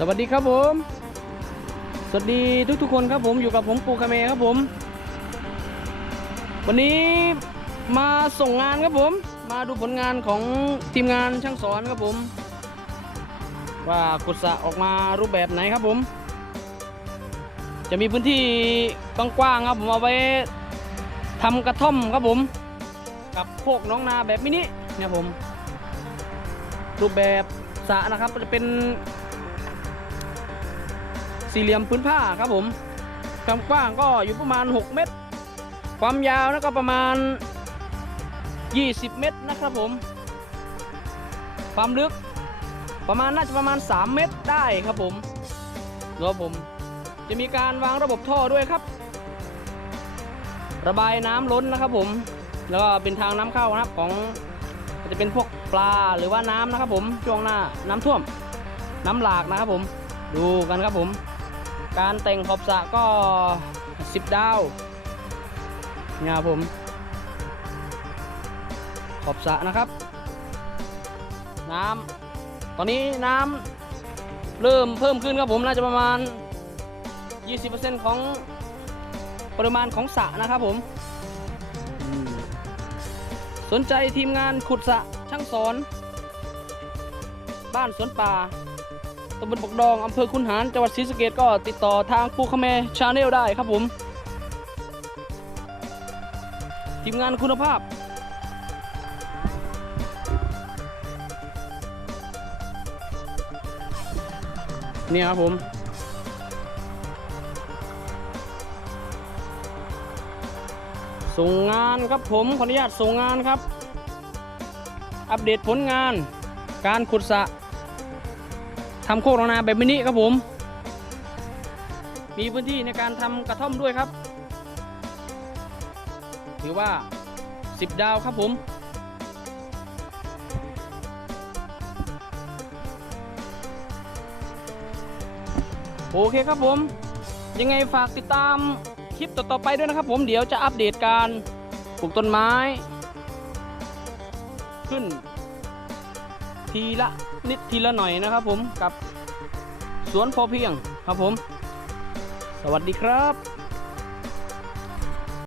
สวัสดีครับผม สวัสดีทุกๆคนครับผมอยู่กับผมปูคาเมครับผม วันนี้มาส่งงานครับผม มาดูผลงานของทีมงานช่างสอนครับผม ว่ากุศะออกมารูปแบบไหนครับผม จะมีพื้นที่กว้างๆครับผมเอาไว้ทำกระท่อมครับผม กับโคกน้องนาแบบมินิเนี่ยผม รูปแบบสระนะครับจะเป็น สี่เหลี่ยมพื้นผ้าครับผมความกว้างก็อยู่ประมาณ 6 เมตร ความยาวนะก็ประมาณ 20 เมตรนะครับผม ความลึกประมาณน่าจะประมาณ 3 เมตรได้ครับผมแล้วผม จะมีการวางระบบท่อด้วยครับ ระบายน้ำล้นนะครับผม แล้วก็เป็นทางน้ำเข้านะครับของจะเป็นพวกปลาหรือว่าน้ำนะครับผมช่วงหน้าน้ำท่วม น้ำหลากนะครับผม ดูกันครับผม การแต่งขอบสระก็ 10 ดาวเนี่ยครับผม ขอบสระนะครับ น้ำตอนนี้น้ำเริ่มเพิ่มขึ้นครับผมน่าจะประมาณ 20%ของปริมาณของสระนะครับผมอืมสนใจทีมงานขุดสระช่างสอน บ้านสวนป่า ตำบลบกดองอำเภอคุนหารจังหวัดศรีสะเกษก็ติดต่อทางปูคาเมชาแนลได้ครับผม ทีมงานคุณภาพ เนี่ยครับผมส่งงานครับผมขออนุญาตส่งงานครับ อัปเดตผลงานการขุดสระ ทำโคกโรงนาแบบมินิครับผม มีพื้นที่ในการทำกระท่อมด้วยครับ ถือว่า 10 ดาวครับผมโอเคครับผม ยังไงฝากติดตามคลิปต่อๆไปด้วยนะครับผมเดี๋ยวจะอัปเดตการปลูกต้นไม้ ขึ้น ทีละ นิดทีละหน่อยนะครับผมกับสวนพอเพียงครับผม สวัสดีครับ